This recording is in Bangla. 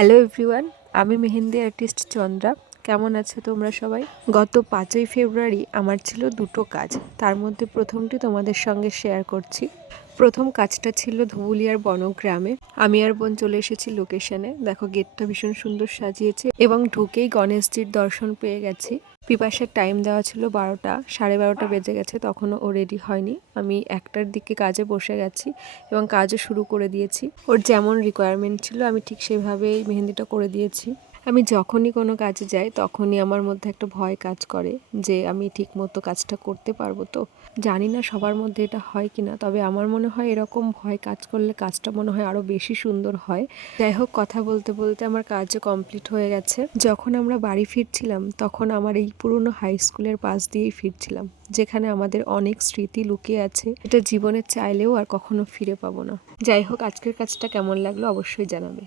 হ্যালো এভরিওয়ান, আমি মেহেন্দি আর্টিস্ট চন্দ্রা। কেমন আছো তোমরা সবাই? গত 5ই ফেব্রুয়ারি আমার ছিল দুটো কাজ। তার মধ্যে প্রথমটি তোমাদের সঙ্গে শেয়ার করছি। প্রথম কাজটা ছিল ধুবুলিয়ার বনগ্রামে। আমি আর বোন চলে এসেছি লোকেশনে। দেখো গেটটা ভীষণ সুন্দর সাজিয়েছে এবং ঢুকেই গণেশজির দর্শন পেয়ে গেছি। পিপাসার টাইম দেওয়া ছিল 12টা, 12:30 বেজে গেছে, তখনও ও রেডি হয়নি। আমি 1টার দিকে কাজে বসে গেছি এবং কাজও শুরু করে দিয়েছি। ওর যেমন রিকোয়ারমেন্ট ছিল আমি ঠিক সেভাবেই মেহেন্দিটা করে দিয়েছি। আমি যখনই কোনো কাজে যাই তখনই আমার মধ্যে একটা ভয় কাজ করে যে আমি ঠিক মতো কাজটা করতে পারবো তো। জানি না সবার মধ্যে এটা হয় কিনা, তবে আমার মনে হয় এরকম ভয় কাজ করলে কাজটা মনে হয় আরও বেশি সুন্দর হয়। যাই হোক, কথা বলতে বলতে আমার কাজও কমপ্লিট হয়ে গেছে। যখন আমরা বাড়ি ফিরছিলাম তখন আমার এই পুরনো হাই স্কুলের পাশ দিয়েই ফিরছিলাম, যেখানে আমাদের অনেক স্মৃতি লুকিয়ে আছে, এটা জীবনে চাইলেও আর কখনো ফিরে পাবো না। যাই হোক, আজকের কাজটা কেমন লাগলো অবশ্যই জানাবে।